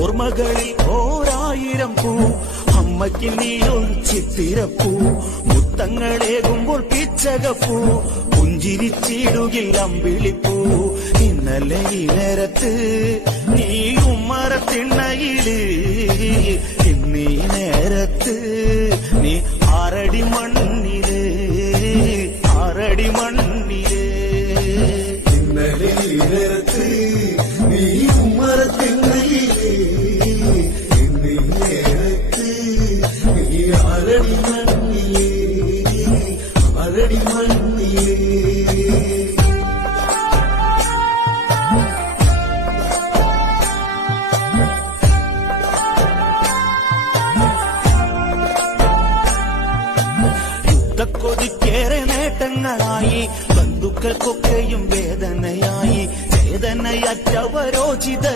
ഓർമ്മകളിൽ ഓരായിരം പൂ അമ്മയ്ക്ക് നീ ഒളിച്ചിത്തിരപ്പൂ മുത്തങ്ങളേകുമ്പോൾ പിച്ചകപ്പൂ പുഞ്ചിരിച്ചിടുകിൽ അമ്പിളിപ്പൂ ഇന്നലെ ഈ നേരത്ത് നീ ഉമ്മറത്തിണ്ണയില് ഇന്നീ നേരത്ത് നീ ആറടി മണ്ണില് ആറടി മണ്ണില് ഇന്നലെ ഈ നേരത്ത് നീ ഉമ്മറത്തിണ്ണയില് ഇന്നീ നേരത്ത് നീ ആറടി മണ്ണില് ആറടി മണ്ണില് കൊതിക്കേറെ നേട്ടങ്ങളായി ബന്ധുക്കൾക്കൊക്കെയും വേദനയായി വേദനയറ്റവരോചിത